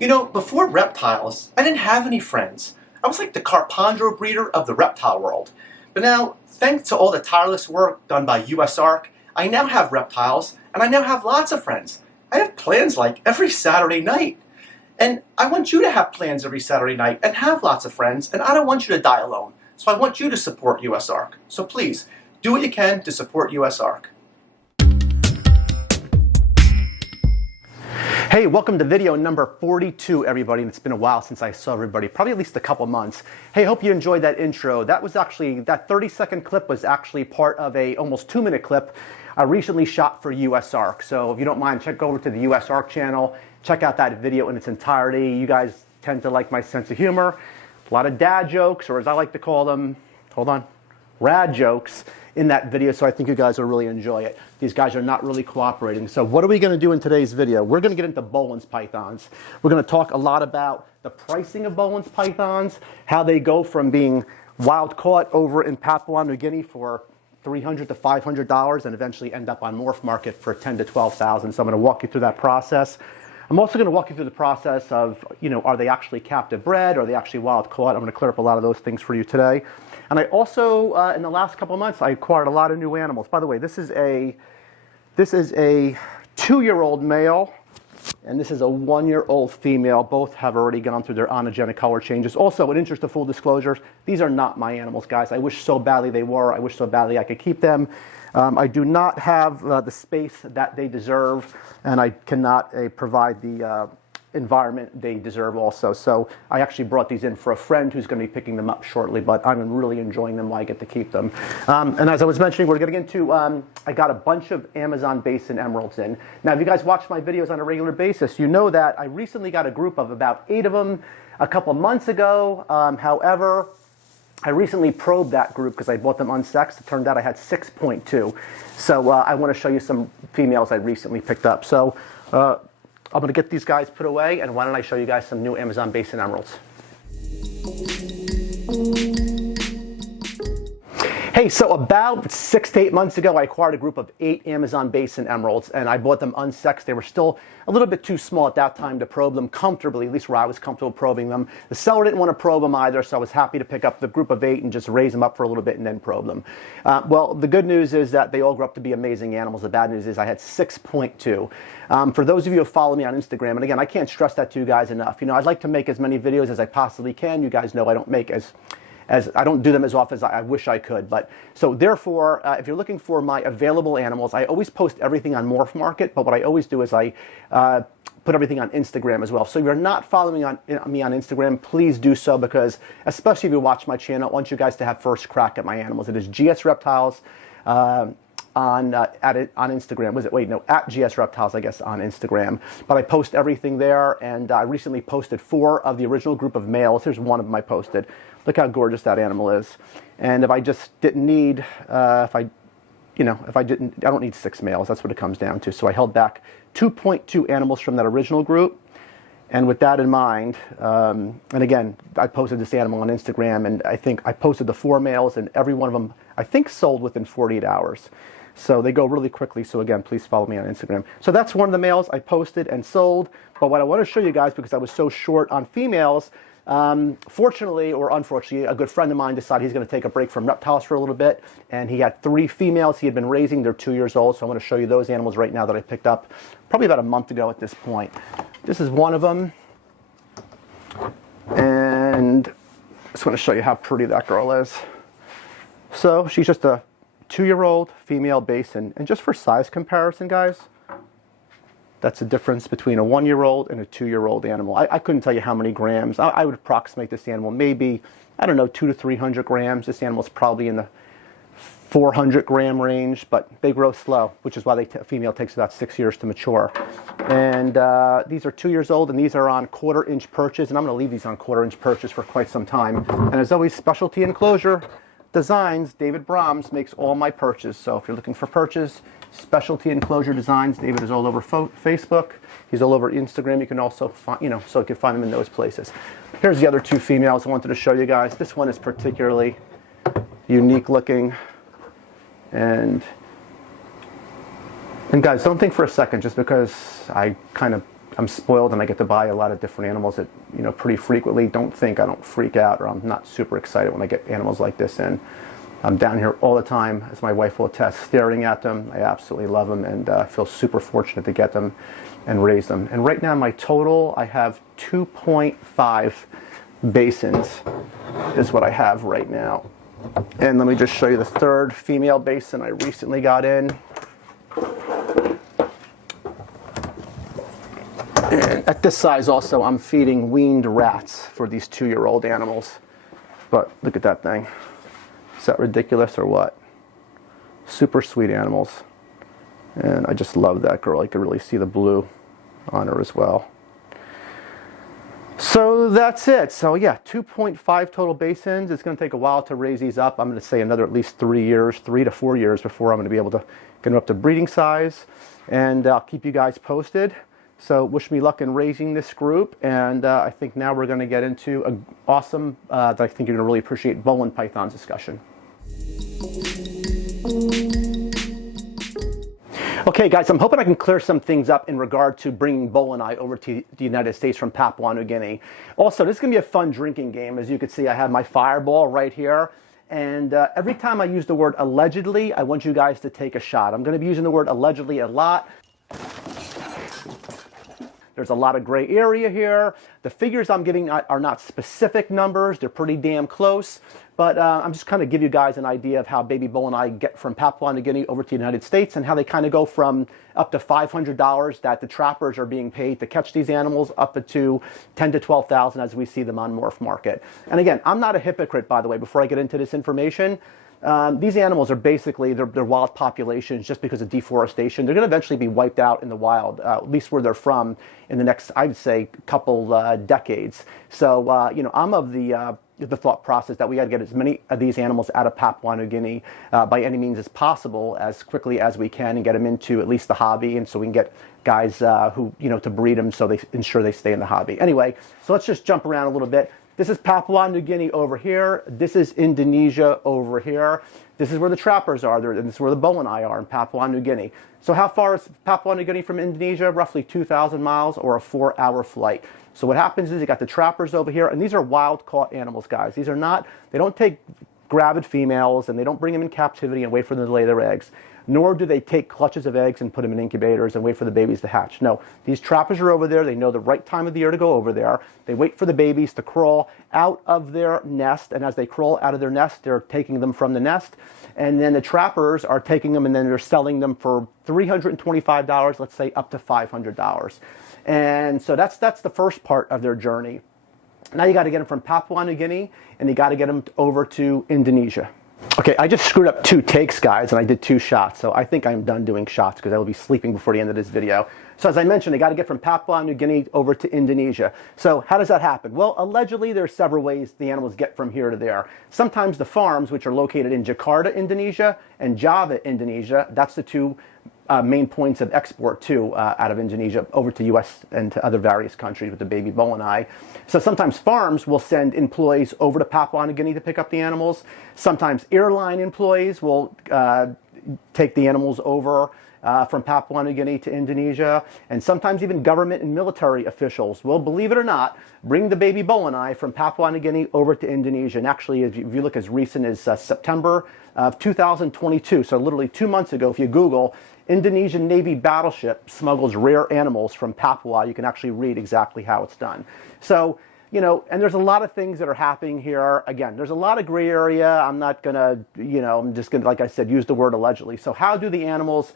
You know, before reptiles, I didn't have any friends. I was like the Carpondro breeder of the reptile world. But now, thanks to all the tireless work done by USARK, I now have reptiles, and I now have lots of friends. I have plans like every Saturday night. And I want you to have plans every Saturday night and have lots of friends, and I don't want you to die alone. So I want you to support USARK. So please, do what you can to support USARK. Hey, welcome to video number 42, everybody. It's been a while since I saw everybody, probably at least a couple months. Hey, hope you enjoyed that intro. That 30-second clip was actually part of a almost 2-minute clip I recently shot for USARK. So if you don't mind, check over to the USARK channel, check out that video in its entirety. You guys tend to like my sense of humor. A lot of dad jokes, or as I like to call them, rad jokes in that video, so I think you guys will really enjoy it. These guys are not really cooperating. So what are we going to do in today's video? We're going to get into Boelens Pythons. We're going to talk a lot about the pricing of Boelens Pythons, how they go from being wild caught over in Papua New Guinea for $300 to $500 and eventually end up on Morph Market for $10,000 to $12,000. So I'm going to walk you through that process. I'm also going to walk you through the process of, are they actually captive bred? Are they actually wild caught? I'm going to clear up a lot of those things for you today. And I also, in the last couple of months, I acquired a lot of new animals. By the way, this is a 2-year-old male, and this is a 1-year-old female. Both have already gone through their onogenic color changes. Also, in interest of full disclosure, these are not my animals, guys. I wish so badly they were. I wish so badly I could keep them. I do not have the space that they deserve, and I cannot provide the environment they deserve also. So I actually brought these in for a friend who's going to be picking them up shortly, but I'm really enjoying them while I get to keep them. And as I was mentioning, we're going to get into, I got a bunch of Amazon Basin emeralds in. Now, if you guys watch my videos on a regular basis, you know that I recently got a group of about 8 of them a couple months ago. However, I recently probed that group because I bought them unsexed. It turned out I had 6.2. So I want to show you some females I recently picked up. So I'm going to get these guys put away, and why don't I show you guys some new Amazon Basin emeralds. Hey, so about 6 to 8 months ago, I acquired a group of 8 Amazon Basin emeralds, and I bought them unsexed. They were still a little bit too small at that time to probe them comfortably, at least where I was comfortable probing them. The seller didn't want to probe them either, so I was happy to pick up the group of 8 and just raise them up for a little bit and then probe them. Well, the good news is that they all grew up to be amazing animals. The bad news is I had 6.2. For those of you who follow me on Instagram, and again, I can't stress that to you guys enough. I'd like to make as many videos as I possibly can. You guys know I don't make as I don't do them as often as I wish I could. But so therefore, if you're looking for my available animals, I always post everything on Morph Market, but what I always do is I put everything on Instagram as well. So if you're not following me on Instagram, please do so, because especially if you watch my channel, I want you guys to have first crack at my animals. It is GS Reptiles on Instagram. At GS Reptiles, I guess, on Instagram. But I post everything there, and I recently posted 4 of the original group of males. Here's one of them I posted. Look how gorgeous that animal is. And if I just didn't need, I don't need 6 males. That's what it comes down to. So I held back 2.2 animals from that original group. And with that in mind, and again, I posted this animal on Instagram, and I think I posted the 4 males, and every one of them, I think, sold within 48 hours. So they go really quickly. So again, please follow me on Instagram. So that's one of the males I posted and sold. But what I want to show you guys, because I was so short on females, fortunately or unfortunately, a good friend of mine decided he's going to take a break from reptiles for a little bit, and he had 3 females he had been raising. They're 2 years old, so I want to show you those animals right now that I picked up probably about a month ago at this point. This is one of them, and I just want to show you how pretty that girl is. So she's just a 2-year-old female Basin, and just for size comparison, guys, that's the difference between a 1-year-old and a 2-year-old animal. I couldn't tell you how many grams. I would approximate this animal maybe, 200 to 300 grams. This animal's probably in the 400 gram range, but they grow slow, which is why a female takes about 6 years to mature. And these are 2 years old, and these are on 1/4-inch perches, and I'm going to leave these on 1/4-inch perches for quite some time. And as always, specialty Enclosure Designs, David Brahms makes all my perches. So if you're looking for perches, Specialty Enclosure Designs. David is all over Facebook. He's all over Instagram. You can also find, so you can find him in those places. Here's the other 2 females I wanted to show you guys. This one is particularly unique looking. And guys, don't think for a second, just because I I'm spoiled and I get to buy a lot of different animals that, you know, pretty frequently. Don't think I don't freak out or I'm not super excited when I get animals like this in. I'm down here all the time, as my wife will attest, staring at them. I absolutely love them and feel super fortunate to get them and raise them. And right now, my total, I have 2.5 basins is what I have right now. And let me just show you the third female basin I recently got in. And at this size also, I'm feeding weaned rats for these 2-year-old animals. But look at that thing. Is that ridiculous or what? Super sweet animals. And I just love that girl. You can really see the blue on her as well. So that's it. So yeah, 2.5 total basins. It's going to take a while to raise these up. I'm going to say another at least 3 years, 3 to 4 years before I'm going to be able to get them up to breeding size. And I'll keep you guys posted. So wish me luck in raising this group. And I think now we're going to get into an awesome, that I think you're going to really appreciate, Boelens Pythons discussion. Okay, guys, I'm hoping I can clear some things up in regard to bringing Boelens over to the United States from Papua New Guinea. Also, this is going to be a fun drinking game. As you can see, I have my fireball right here. And every time I use the word allegedly, I want you guys to take a shot. I'm going to be using the word allegedly a lot. There's a lot of gray area here. The figures I'm giving are not specific numbers. They're pretty damn close. But I'm just kind of give you guys an idea of how baby Boelens get from Papua New Guinea over to the United States and how they kind of go from up to $500 that the trappers are being paid to catch these animals up to $10,000 to $12,000 as we see them on Morph Market. And again, I'm not a hypocrite, by the way, before I get into this information. These animals are basically, they're wild populations just because of deforestation. They're going to eventually be wiped out in the wild, at least where they're from, in the next, I'd say, couple decades. So, you know, I'm of the thought process that we got to get as many of these animals out of Papua New Guinea by any means as possible, as quickly as we can, and get them into at least the hobby, and so we can get guys who, you know, to breed them so they ensure they stay in the hobby. Anyway, so let's just jump around a little bit. This is Papua New Guinea over here. This is Indonesia over here. This is where the trappers are, and this is where the Boelens are in Papua New Guinea. So how far is Papua New Guinea from Indonesia? Roughly 2,000 miles or a 4-hour flight. So what happens is you got the trappers over here, and these are wild-caught animals, guys. These are not, they don't take gravid females, and they don't bring them in captivity and wait for them to lay their eggs. Nor do they take clutches of eggs and put them in incubators and wait for the babies to hatch. No, these trappers are over there. They know the right time of the year to go over there. They wait for the babies to crawl out of their nest, and as they crawl out of their nest, they're taking them from the nest. And then the trappers are taking them, and then they're selling them for $325, let's say up to $500. And so that's the first part of their journey. Now you got to get them from Papua New Guinea, and you got to get them over to Indonesia. Okay, I just screwed up 2 takes, guys, and I did 2 shots, so I think I'm done doing shots because I will be sleeping before the end of this video. So as I mentioned, they got to get from Papua New Guinea over to Indonesia. So how does that happen? Well, allegedly, there are several ways the animals get from here to there. Sometimes the farms, which are located in Jakarta, Indonesia, and Java, Indonesia, that's the 2 main points of export too out of Indonesia over to U.S. and to other various countries with the baby Boelens. So sometimes farms will send employees over to Papua New Guinea to pick up the animals. Sometimes airline employees will take the animals over from Papua New Guinea to Indonesia. And sometimes even government and military officials will, believe it or not, bring the baby Boelens from Papua New Guinea over to Indonesia. And actually, if you look as recent as September of 2022, so literally 2 months ago, if you Google Indonesian Navy battleship smuggles rare animals from Papua, you can actually read exactly how it's done. So, you know, and there's a lot of things that are happening here. Again, there's a lot of gray area. I'm not going to, you know, I'm just going to, like I said, use the word allegedly. So how do the animals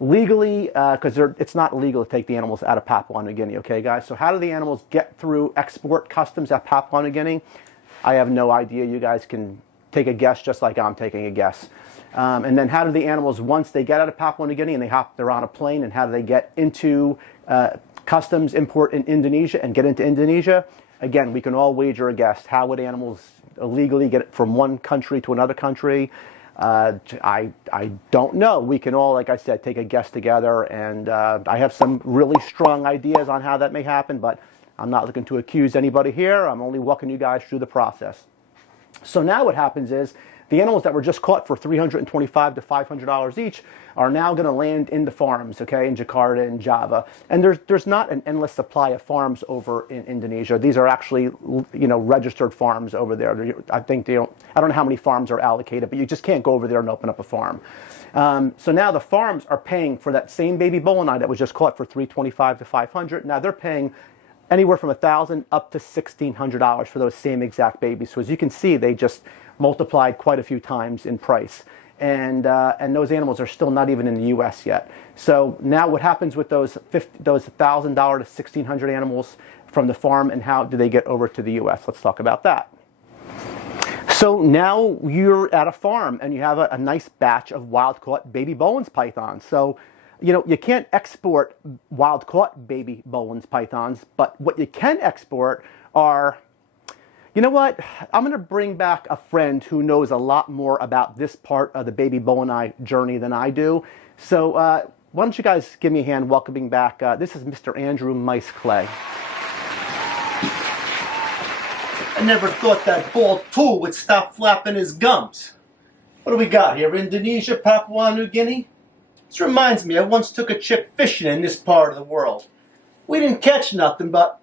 legally, because it's not legal to take the animals out of Papua New Guinea, okay, guys? So how do the animals get through export customs at Papua New Guinea? I have no idea. You guys can take a guess just like I'm taking a guess. And then how do the animals, once they get out of Papua New Guinea and they're on a plane, and how do they get into customs import in Indonesia and get into Indonesia? Again, we can all wager a guess. How would animals illegally get from one country to another country? I don't know. We can all, like I said, take a guess together, and I have some really strong ideas on how that may happen, but I'm not looking to accuse anybody here. I'm only walking you guys through the process. So now what happens is the animals that were just caught for $325 to $500 each are now going to land in the farms, okay, in Jakarta and Java. And there's not an endless supply of farms over in Indonesia. These are actually, you know, registered farms over there. I think I don't know how many farms are allocated, but you just can't go over there and open up a farm. So now the farms are paying for that same baby Boelens that was just caught for $325 to $500. Now they're paying anywhere from $1,000 up to $1,600 for those same exact babies. So as you can see, they just multiplied quite a few times in price. And those animals are still not even in the U.S. yet. So now what happens with those $1,000 to $1,600 animals from the farm, and how do they get over to the U.S.? Let's talk about that. So now you're at a farm and you have a nice batch of wild-caught baby Boelens pythons. So, you know, you can't export wild-caught baby Boelens pythons, but what you can export are, you know what? I'm going to bring back a friend who knows a lot more about this part of the baby Boelens journey than I do. So why don't you guys give me a hand welcoming back. This is Mr. Andrew Mice Clay. I never thought that bald tool would stop flapping his gums. What do we got here? Indonesia, Papua New Guinea? This reminds me, I once took a chick fishing in this part of the world. We didn't catch nothing, but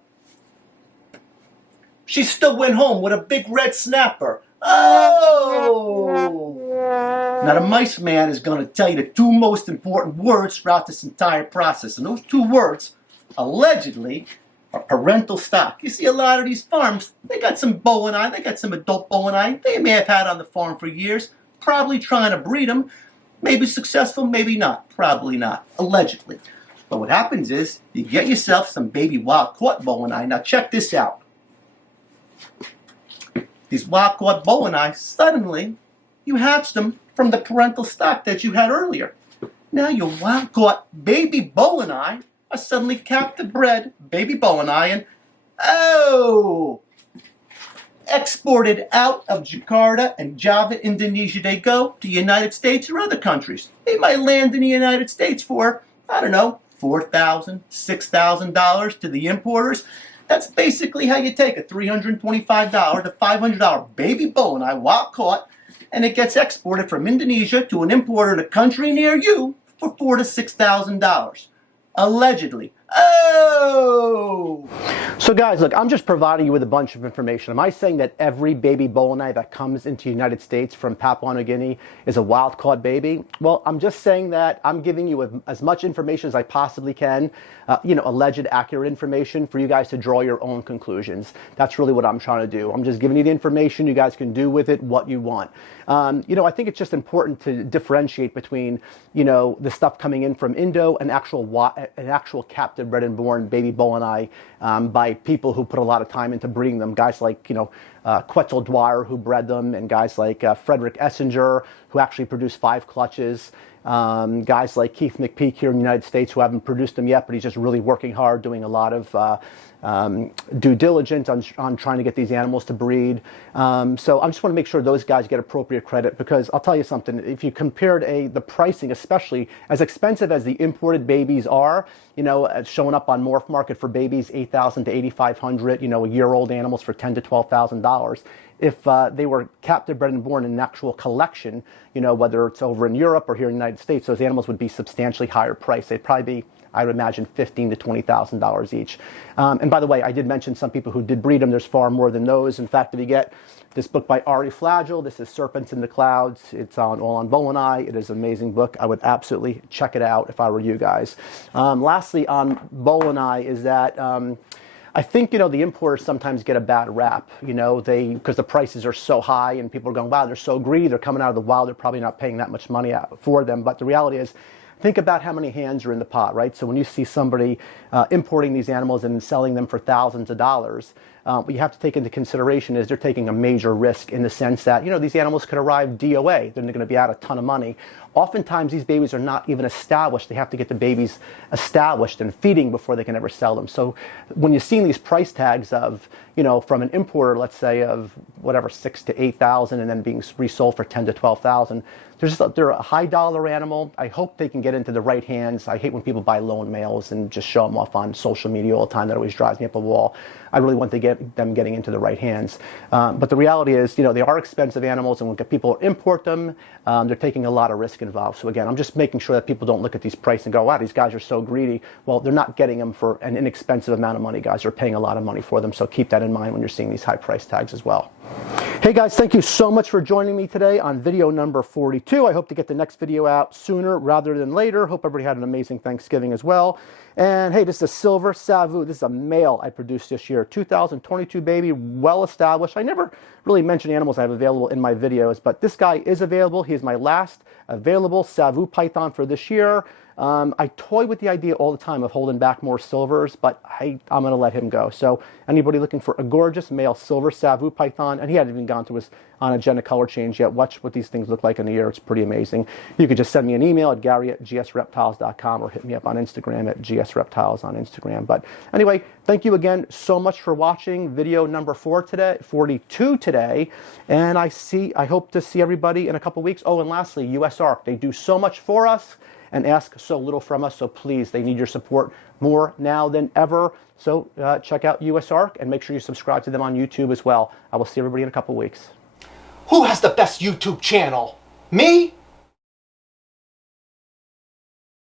she still went home with a big red snapper. Oh! Now the mice man is going to tell you the two most important words throughout this entire process. And those two words, allegedly, are parental stock. You see a lot of these farms, they got some Boelens, they got some adult Boelens they may have had on the farm for years, probably trying to breed them. Maybe successful, maybe not. Probably not, allegedly. But what happens is, you get yourself some baby wild-caught Boelens. Now check this out. These wild-caught Boelens, suddenly, you hatched them from the parental stock that you had earlier. Now your wild-caught baby Boelens are suddenly captive bred baby Boelens and, oh, exported out of Jakarta and Java, Indonesia they go, to the United States or other countries. They might land in the United States for, I don't know, $4,000, $6,000 to the importers. That's basically how you take a $325 to $500 baby Boelens wild caught, and it gets exported from Indonesia to an importer in a country near you for $4,000 to $6,000. Allegedly. Oh! So guys, look, I'm just providing you with a bunch of information. Am I saying that every baby Boelens that comes into the United States from Papua New Guinea is a wild-caught baby? Well, I'm just saying that I'm giving you as much information as I possibly can, alleged accurate information for you guys to draw your own conclusions. That's really what I'm trying to do. I'm just giving you the information. You guys can do with it what you want. I think it's just important to differentiate between, the stuff coming in from Indo and actual captive bred and born baby Boelens by people who put a lot of time into breeding them. Guys like, Quetzal Dwyer, who bred them, and guys like Frederick Essinger, who actually produced 5 clutches. Guys like Keith McPeak here in the United States, who haven't produced them yet, but he's just really working hard, doing a lot of due diligence on trying to get these animals to breed. So I just want to make sure those guys get appropriate credit, because I'll tell you something, if you compared the pricing, especially as expensive as the imported babies are, showing up on Morph Market for babies, $8,000 to $8,500, a year-old animals for $10,000 to $12,000. If they were captive bred and born in an actual collection, whether it's over in Europe or here in the United States, those animals would be substantially higher priced. They'd probably be, I would imagine, $15,000 to $20,000 each. And by the way, I did mention some people who did breed them. There's far more than those. In fact, if you get this book by Ari Flagel, this is Serpents in the Clouds. It's all on Boelens. It is an amazing book. I would absolutely check it out if I were you guys. Lastly, on Boelens is that I think, the importers sometimes get a bad rap, because the prices are so high and people are going, wow, they're so greedy. They're coming out of the wild. They're probably not paying that much money for them. But the reality is, think about how many hands are in the pot, right? So when you see somebody importing these animals and selling them for thousands of dollars, what you have to take into consideration is they're taking a major risk in the sense that, these animals could arrive DOA. They're going to be out a ton of money. Oftentimes, these babies are not even established. They have to get the babies established and feeding before they can ever sell them. So when you're seeing these price tags of, from an importer, let's say of whatever, $6,000 to $8,000 and then being resold for $10,000 to $12,000, they're a high dollar animal. I hope they can get into the right hands. I hate when people buy lone males and just show them off on social media all the time. That always drives me up a wall. I really want to get get them getting into the right hands. But the reality is, you know, they are expensive animals, and when people import them, they're taking a lot of risk involved. So again, I'm just making sure that people don't look at these prices and go, wow, these guys are so greedy. Well, they're not getting them for an inexpensive amount of money, guys. They're paying a lot of money for them. So keep that in mind when you're seeing these high price tags as well. Hey guys, thank you so much for joining me today on video number 42. I hope to get the next video out sooner rather than later. Hope everybody had an amazing Thanksgiving as well. And hey, this is a silver Savu. This is a male I produced this year. 2022 baby, well established. I never really mention animals I have available in my videos, but this guy is available. He is my last available Savu Python for this year. I toy with the idea all the time of holding back more silvers, but I'm going to let him go. So anybody looking for a gorgeous male silver Savu Python, and he hadn't even gone through his onogenic color change yet. Watch what these things look like in the year. It's pretty amazing. You could just send me an email at gary@gsreptiles.com or hit me up on Instagram at gsreptiles on Instagram. But anyway, thank you again so much for watching video number 42 today. And I hope to see everybody in a couple weeks. Oh, and lastly, US ARC. They do so much for us and ask so little from us, so please, they need your support more now than ever. So check out US ARC and make sure you subscribe to them on YouTube as well. I will see everybody in a couple weeks. Who has the best YouTube channel? Me